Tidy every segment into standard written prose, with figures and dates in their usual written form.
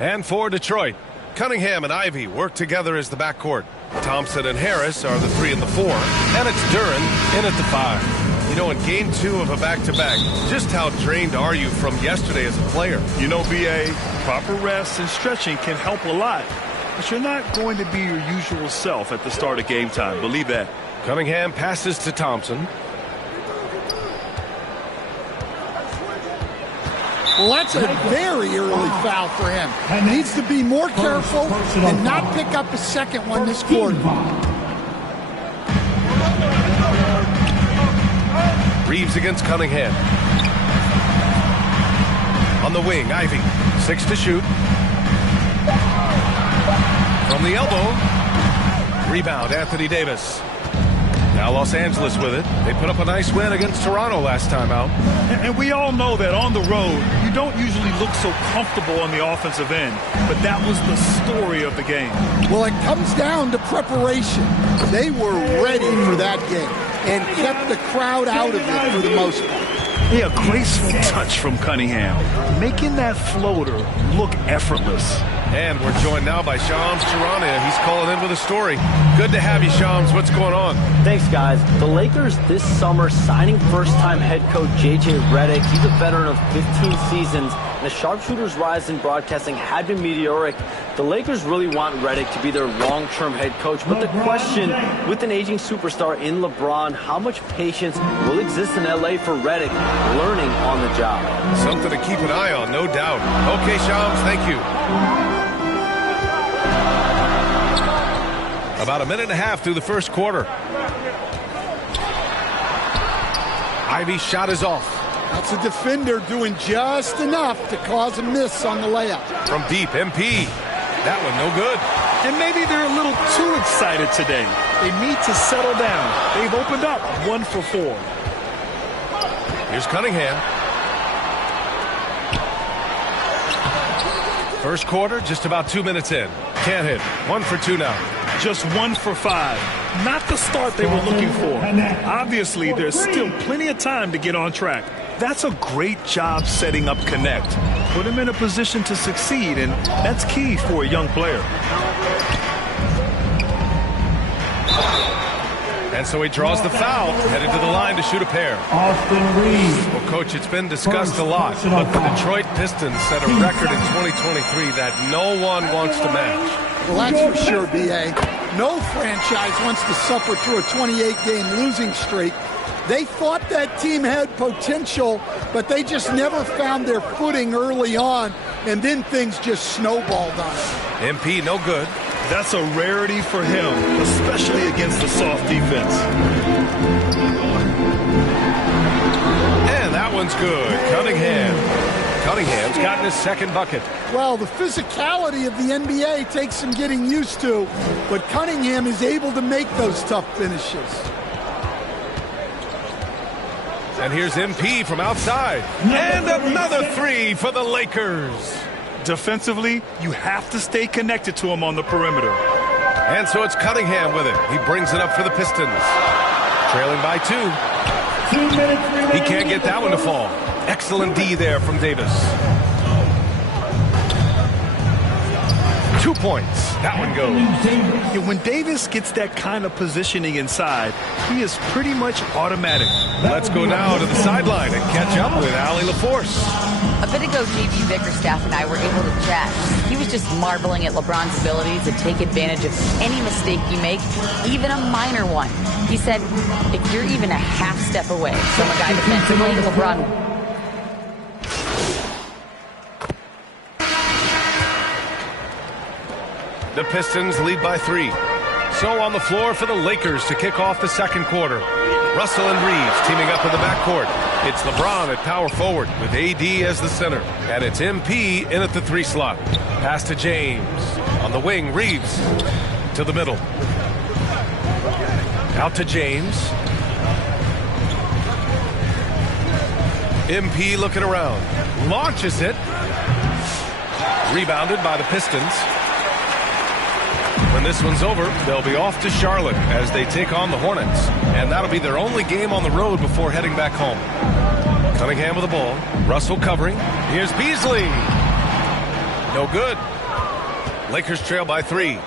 And for Detroit, Cunningham and Ivy work together as the backcourt. Thompson and Harris are the 3 and the 4, and it's Duren in at the 5. You know, in game 2 of a back-to-back, just how drained are you from yesterday as a player? You know, B.A., proper rest and stretching can help a lot, but you're not going to be your usual self at the start of game time. Believe that. Cunningham passes to Thompson. Well, that's a very early foul for him. Needs to be more careful and not pick up a second one this quarter. Reeves against Cunningham. On the wing, Ivy. 6 to shoot. From the elbow. Rebound, Anthony Davis. Now Los Angeles with it. They put up a nice win against Toronto last time out. And we all know that on the road, you don't usually look so comfortable on the offensive end. But that was the story of the game. Well, it comes down to preparation. They were ready for that game and kept the crowd out of it for the most part. Yeah, a graceful touch from Cunningham, making that floater look effortless. And we're joined now by Shams Charania. He's calling in with a story. Good to have you, Shams. What's going on? Thanks, guys. The Lakers this summer signing first-time head coach J.J. Redick. He's a veteran of 15 seasons, and the sharpshooter's rise in broadcasting had been meteoric. The Lakers really want Redick to be their long-term head coach, but the question, with an aging superstar in LeBron, how much patience will exist in L.A. for Redick learning on the job? Something to keep an eye on, no doubt. Okay, Shams, thank you. About a minute and a half through the first quarter. Ivy's shot is off. That's a defender doing just enough to cause a miss on the layup. From deep, MP. That one no good. And maybe they're a little too excited today. They need to settle down. They've opened up 1 for 4. Here's Cunningham. First quarter, just about 2 minutes in. Can't hit. 1 for 2 now. Just 1 for 5. Not the start they were looking for. Obviously, there's still plenty of time to get on track. That's a great job setting up Connect. Put him in a position to succeed, and that's key for a young player. And so he draws the foul, headed to the line to shoot a pair. Well, Coach, it's been discussed a lot, but the Detroit Pistons set a record in 2023 that no one wants to match. Well, that's for sure, B.A. No franchise wants to suffer through a 28-game losing streak. They thought that team had potential, but they just never found their footing early on, and then things just snowballed on it. MP, no good. That's a rarity for him, especially against the soft defense. And that one's good. Cunningham's gotten his second bucket. Well, the physicality of the NBA takes some getting used to, but Cunningham is able to make those tough finishes. And here's MP from outside. And another 3 for the Lakers. Defensively, you have to stay connected to him on the perimeter. And so it's Cunningham with it. He brings it up for the Pistons. Trailing by 2. 2 minutes remaining. He can't get that one to fall. Excellent D there from Davis. 2 points. That one goes. Yeah, when Davis gets that kind of positioning inside, he is pretty much automatic. Let's go now to the sideline and catch up with Allie LaForce. A bit ago, JV Bickerstaff and I were able to chat. He was just marveling at LeBron's ability to take advantage of any mistake you make, even a minor one. He said, if you're even a half step away from a guy defensively, LeBron... The Pistons lead by 3. So on the floor for the Lakers to kick off the second quarter. Russell and Reeves teaming up in the backcourt. It's LeBron at power forward with AD as the center. And it's MP in at the 3 slot. Pass to James. On the wing, Reeves to the middle. Out to James. MP looking around. Launches it. Rebounded by the Pistons. When this one's over, they'll be off to Charlotte as they take on the Hornets. And that'll be their only game on the road before heading back home. Cunningham with the ball. Russell covering. Here's Beasley. No good. Lakers trail by 3.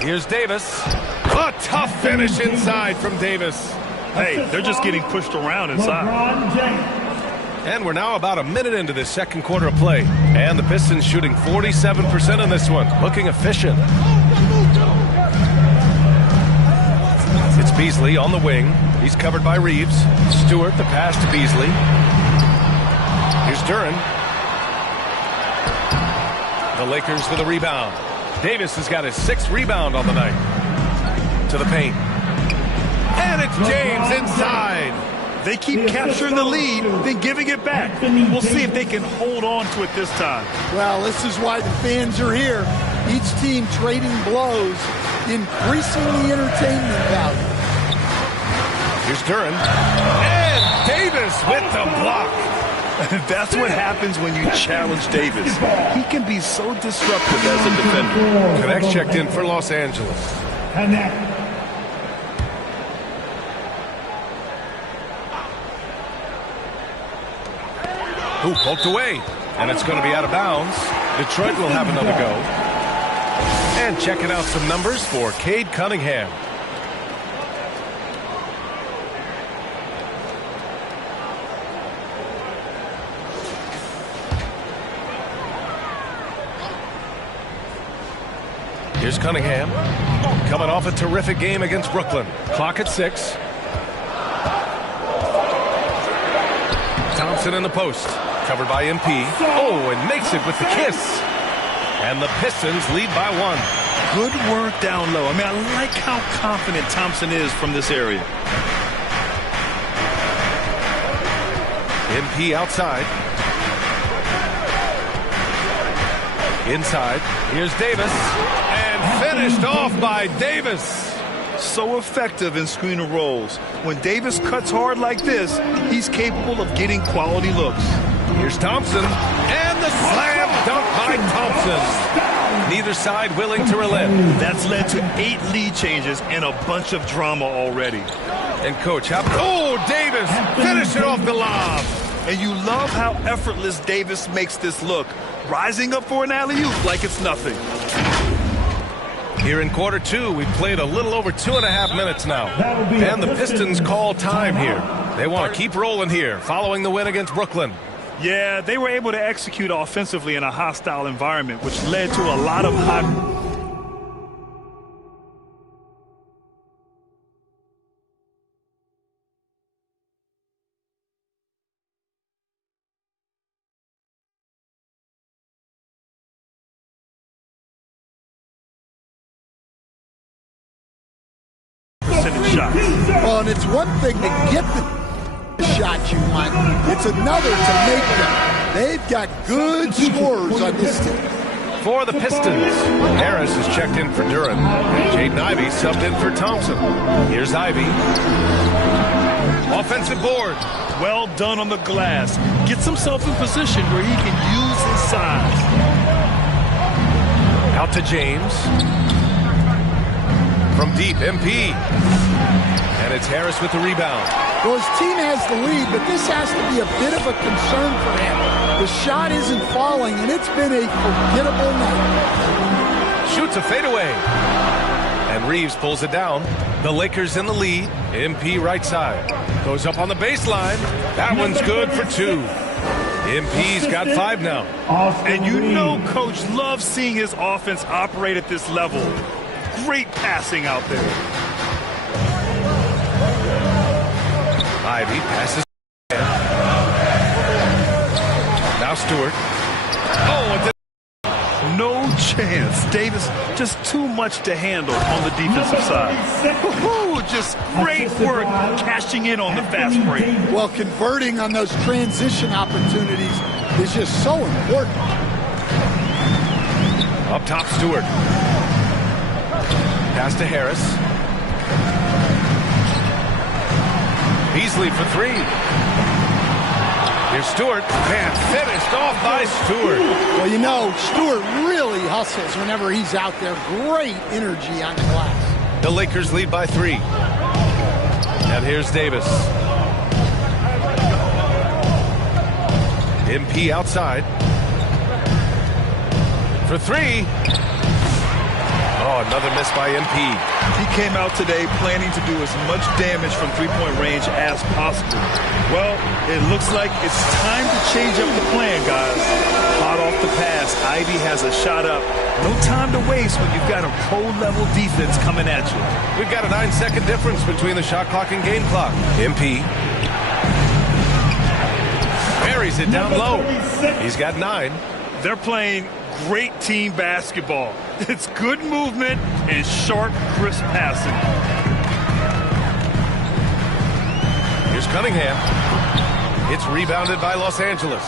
Here's Davis. A tough finish inside from Davis. Hey, they're just getting pushed around inside. And we're now about a minute into this second quarter of play. And the Pistons shooting 47% in this one. Looking efficient. It's Beasley on the wing. He's covered by Reeves. Stewart, the pass to Beasley. Here's Duren. The Lakers with a rebound. Davis has got his 6th rebound on the night. To the paint. And it's James inside. They keep capturing the lead, then giving it back. We'll see if they can hold on to it this time. Well, this is why the fans are here. Each team trading blows, increasing the entertainment value. Here's Duren. And Davis with the block. That's what happens when you challenge Davis. He can be so disruptive as a defender. Connect checked in for Los Angeles. Ooh, poked away. And it's going to be out of bounds. Detroit will have another go. And checking out some numbers for Cade Cunningham. Here's Cunningham, coming off a terrific game against Brooklyn. Clock at 6. Thompson in the post, covered by MP. Oh, and makes it with the kiss. And the Pistons lead by 1. Good work down low. I mean, I like how confident Thompson is from this area. MP outside. Inside. Here's Davis. And finished off by Davis. So effective in screen and rolls. When Davis cuts hard like this, he's capable of getting quality looks. Here's Thompson. And the slam dunk by Thompson. Neither side willing to relent. That's led to 8 lead changes and a bunch of drama already. And Coach, oh, Davis finishing off the lob. And you love how effortless Davis makes this look. Rising up for an alley-oop like it's nothing. Here in quarter 2, we've played a little over 2.5 minutes now. And the Pistons call time here. They want to keep rolling here, following the win against Brooklyn. Yeah, they were able to execute offensively in a hostile environment, which led to a lot of hot... shots. Well, and it's one thing to get the shots you want. It's another to make them. They've got good scores on this team. For the Pistons, Harris is checked in for Duren. Jaden Ivey subbed in for Thompson. Here's Ivey. Offensive board. Well done on the glass. Gets himself in position where he can use his size. Out to James. From deep, MP. And it's Harris with the rebound. Well, his team has the lead, but this has to be a bit of a concern for him. The shot isn't falling, and it's been a forgettable night. Shoots a fadeaway. And Reeves pulls it down. The Lakers in the lead. MP right side. Goes up on the baseline. That one's good for 2. MP's got 5 now. And you know Coach loves seeing his offense operate at this level. Great passing out there. Ivey passes. Now Stewart. Oh, no chance. Davis just too much to handle on the defensive side. Just great work cashing in on the fast break. Well, converting on those transition opportunities is just so important. Up top, Stewart. Pass to Harris. Beasley for 3. Here's Stewart. And finished off by Stewart. Well, you know, Stewart really hustles whenever he's out there. Great energy on the glass. The Lakers lead by 3. And here's Davis. MP outside. for three. Oh, another miss by MP. He came out today planning to do as much damage from three-point range as possible. Well, it looks like it's time to change up the plan, guys. Hot off the pass, Ivy has a shot up. No time to waste when you've got a pro-level defense coming at you. We've got a 9-second difference between the shot clock and game clock. MP buries it down low. He's got 9. They're playing great team basketball. It's good movement and sharp, crisp passing. Here's Cunningham. It's rebounded by Los Angeles.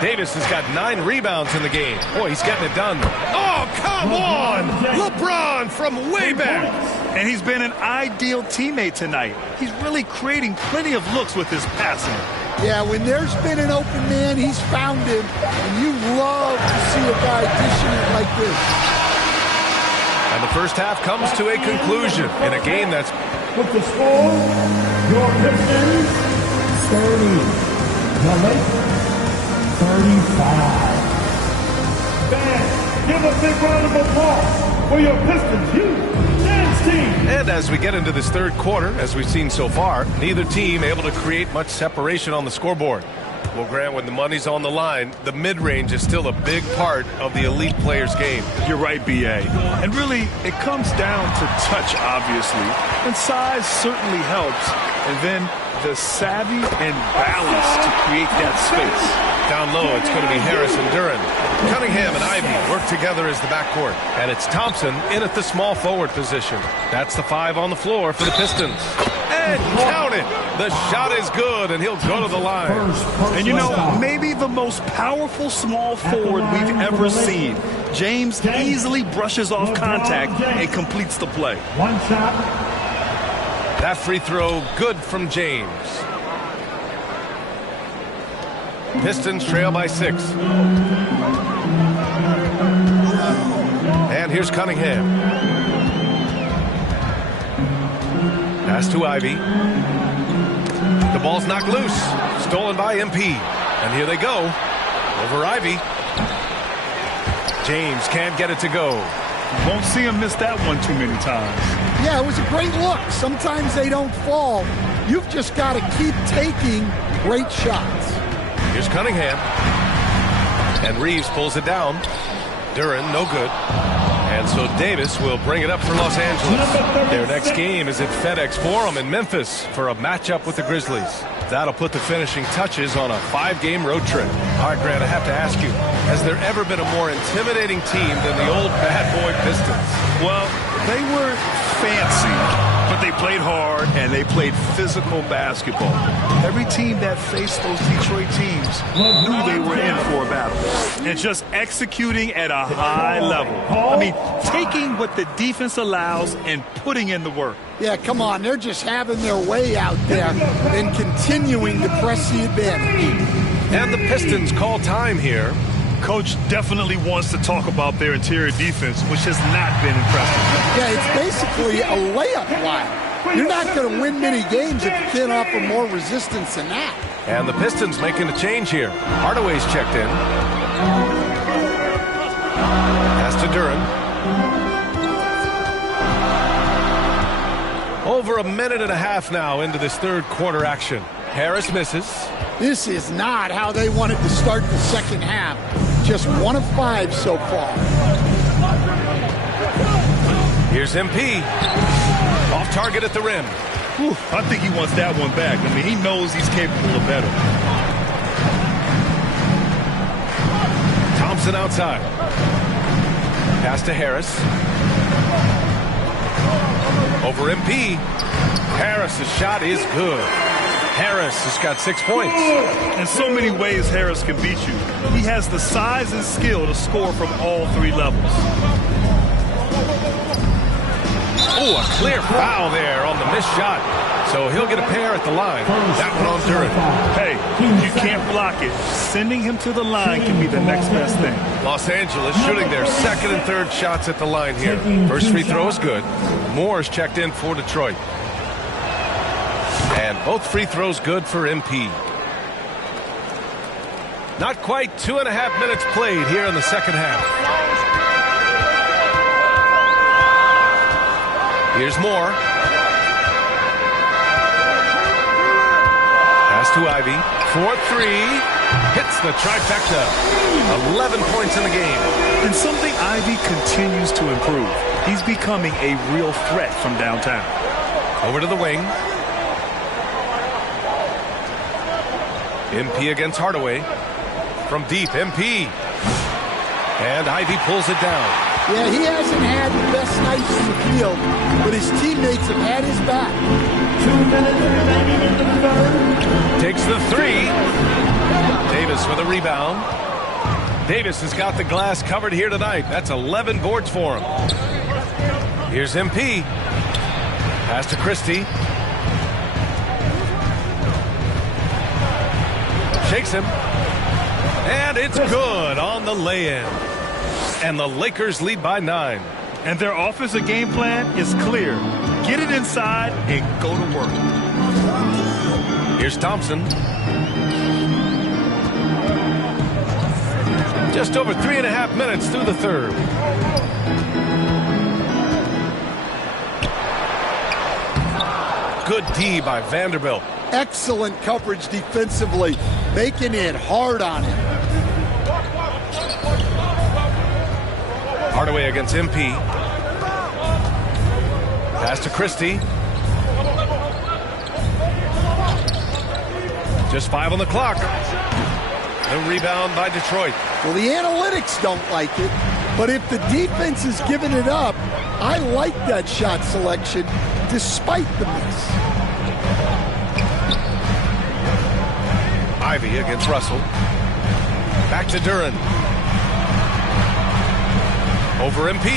Davis has got 9 rebounds in the game. Boy, he's getting it done. Oh, come on! LeBron from way back. And he's been an ideal teammate tonight. He's really creating plenty of looks with his passing. Yeah, when there's been an open man, he's found him. And you love to see a guy dishing it like this. And the first half comes to a conclusion in a game that's... With the score, your Pistons 30. The Lakers 35. Fans, give a big round of applause for your Pistons youth dance team. And as we get into this third quarter, as we've seen so far, neither team able to create much separation on the scoreboard. Well, Grant, when the money's on the line, the mid-range is still a big part of the elite player's game. You're right, B.A. And really, it comes down to touch, obviously. And size certainly helps. And then the savvy and balance to create that space. Down low, it's going to be Harris and Duren. Cunningham and Ivy work together as the backcourt. And it's Thompson in at the small forward position. That's the 5 on the floor for the Pistons. And count it! The shot is good, and he'll go to the line. And you know, maybe the most powerful small forward we've ever seen. James easily brushes off contact and completes the play. One shot. That free throw good from James. Pistons trail by 6. And here's Cunningham. Pass to Ivy. The ball's knocked loose. Stolen by MP. And here they go. Over Ivy. James can't get it to go. Won't see him miss that one too many times. Yeah, it was a great look. Sometimes they don't fall. You've just got to keep taking great shots. Here's Cunningham. And Reeves pulls it down. Duren, no good. And so Davis will bring it up for Los Angeles. Their next game is at FedEx Forum in Memphis for a matchup with the Grizzlies. That'll put the finishing touches on a 5-game road trip. All right, Grant, I have to ask you, has there ever been a more intimidating team than the old bad boy Pistons? Well, they were fancy, but they played hard and they played physical basketball. Every team that faced those Detroit teams knew they were in for a battle. And just executing at a high level. I mean, taking what the defense allows and putting in the work. Yeah, come on. They're just having their way out there and continuing to press the advantage. And the Pistons call time here. Coach definitely wants to talk about their interior defense, which has not been impressive. Yeah, it's basically a layup line. You're not going to win many games if you can't offer more resistance than that. And the Pistons making a change here. Hardaway's checked in. Pass to Duren. Over a minute and a half now into this third quarter action. Harris misses. This is not how they wanted to start the second half. Just 1 of 5 so far. Here's MP. Off target at the rim. Whew, I think he wants that one back. I mean, he knows he's capable of better. Thompson outside. Pass to Harris. Over MP. Harris's shot is good. Harris has got 6 points. In so many ways, Harris can beat you. He has the size and skill to score from all 3 levels. Oh, a clear foul there on the missed shot. So he'll get a pair at the line. That one on Duren. Hey, you can't block it. Sending him to the line can be the next best thing. Los Angeles shooting their second and third shots at the line here. First free throw is good. Moore's checked in for Detroit. And both free throws good for MP. Not quite 2.5 minutes played here in the second half. Here's Moore. Pass to Ivy. 4-3. Hits the trifecta. 11 points in the game. And something Ivy continues to improve. He's becoming a real threat from downtown. Over to the wing. MP against Hardaway. From deep, MP. And Ivy pulls it down. Yeah, he hasn't had the best nights in the field, but his teammates have had his back. 2 minutes remaining in the third. Takes the three. Davis with a rebound. Davis has got the glass covered here tonight. That's 11 boards for him. Here's MP. Pass to Christie. Shakes him. And it's good on the lay-in. And the Lakers lead by 9. And their offensive game plan is clear. Get it inside and go to work. Here's Thompson. Just over 3.5 minutes through the third. Good D by Vanderbilt. Excellent coverage defensively, making it hard on him. Hardaway against MP. Pass to Christie. Just 5 on the clock. The rebound by Detroit. Well, the analytics don't like it, but if the defense is giving it up, I like that shot selection despite the miss. Ivy against Russell. Back to Duren. Over MP.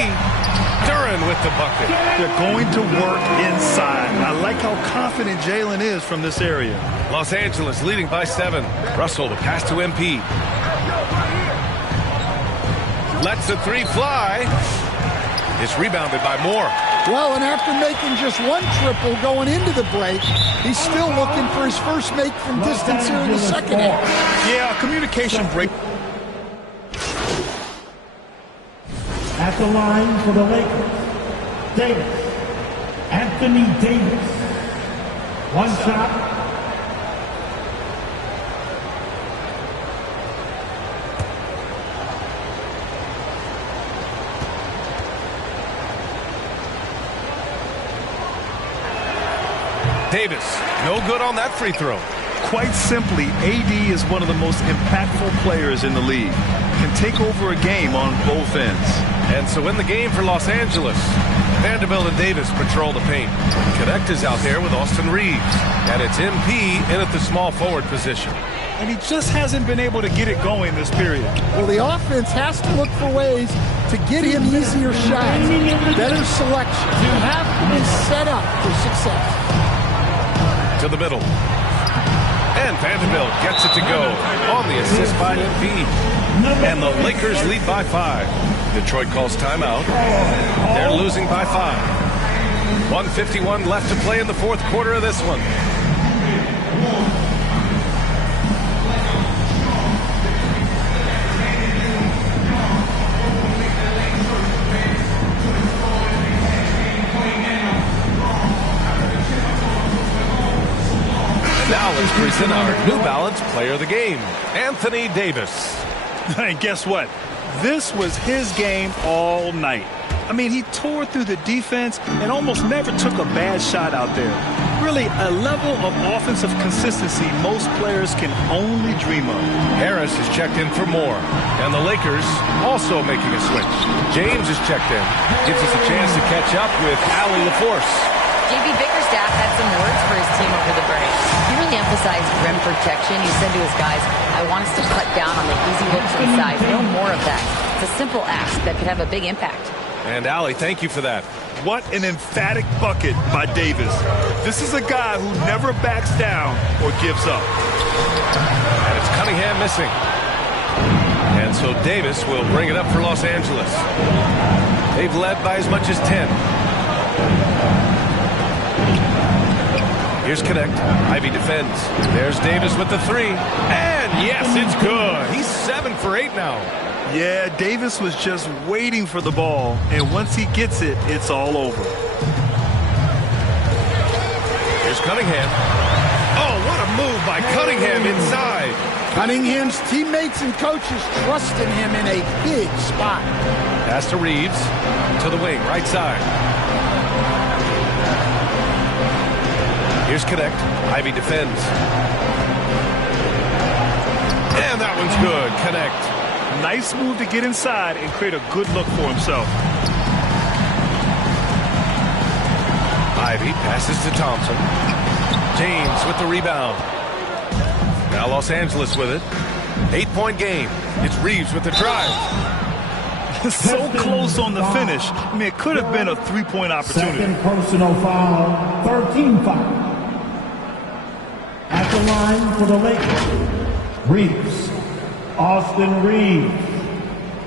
Duren with the bucket. They're going to work inside. I like how confident Jalen is from this area. Los Angeles leading by 7. Russell, the pass to MP. Lets the three fly. It's rebounded by Moore. Well, and after making just one triple going into the break, he's still looking for his first make from distance here in the second half. Yeah, communication break. At the line for the Lakers, Davis. Anthony Davis. One shot. Davis, no good on that free throw. Quite simply, AD is one of the most impactful players in the league. Can take over a game on both ends. And so in the game for Los Angeles, Vanderbilt and Davis patrol the paint. Connect is out there with Austin Reeves. And it's MP in at the small forward position. And he just hasn't been able to get it going this period. Well, the offense has to look for ways to get him easier shots, better selection. You have to be set up for success. To the middle. And Vanderbilt gets it to go on the assist by MP. And the Lakers lead by 5. Detroit calls timeout. They're losing by 5. 1:51 left to play in the fourth quarter of this one. Now let's present our New Balance Player of the Game, Anthony Davis. And guess what? This was his game all night. I mean, he tore through the defense and almost never took a bad shot out there. Really, a level of offensive consistency most players can only dream of. Harris is checked in for more. And the Lakers also making a switch. James is checked in. Gives us a chance to catch up with Allie LaForce. JB Bickerstaff had some words for his team over the break. He really emphasized rim protection. He said to his guys, I want us to cut down on the easy looks inside. No more of that. It's a simple ask that could have a big impact. And Allie, thank you for that. What an emphatic bucket by Davis. This is a guy who never backs down or gives up. And it's Cunningham missing. And so Davis will bring it up for Los Angeles. They've led by as much as 10. Here's Connect. Ivy defends. There's Davis with the three. And And yes, it's good. He's 7 for 8 now. Yeah, Davis was just waiting for the ball, and once he gets it, it's all over. Here's Cunningham. Oh, what a move by Cunningham inside. Cunningham's teammates and coaches trusting him in a big spot. Pass to Reeves. To the wing, right side. Here's Connect. Ivy defends. And that one's good. Connect. Nice move to get inside and create a good look for himself. Ivy passes to Thompson. James with the rebound. Now Los Angeles with it. 8-point game. It's Reeves with the drive. So close on the finish. I mean, it could have been a three-point opportunity. Second personal foul, 13 foul. At the line for the Lakers, Reeves. Austin Reeves.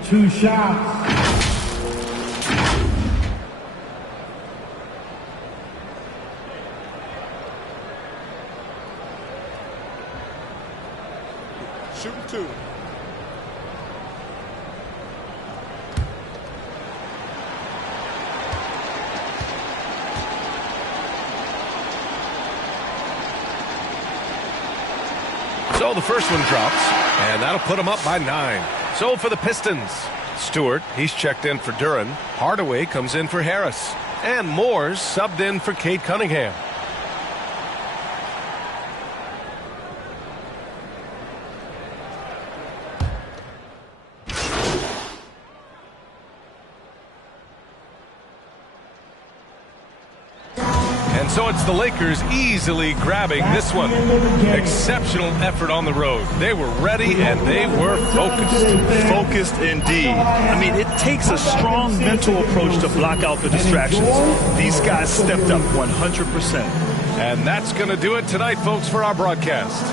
2 shots. Shooting 2. So the first one drops, and that'll put them up by 9. So for the Pistons, Stewart, he's checked in for Duran. Hardaway comes in for Harris. And Moore's subbed in for Cade Cunningham. And so it's the Lakers easily grabbing this one. Exceptional effort on the road. They were ready and they were focused. Focused indeed. I mean, it takes a strong mental approach to block out the distractions. These guys stepped up 100%. And that's going to do it tonight, folks, for our broadcast.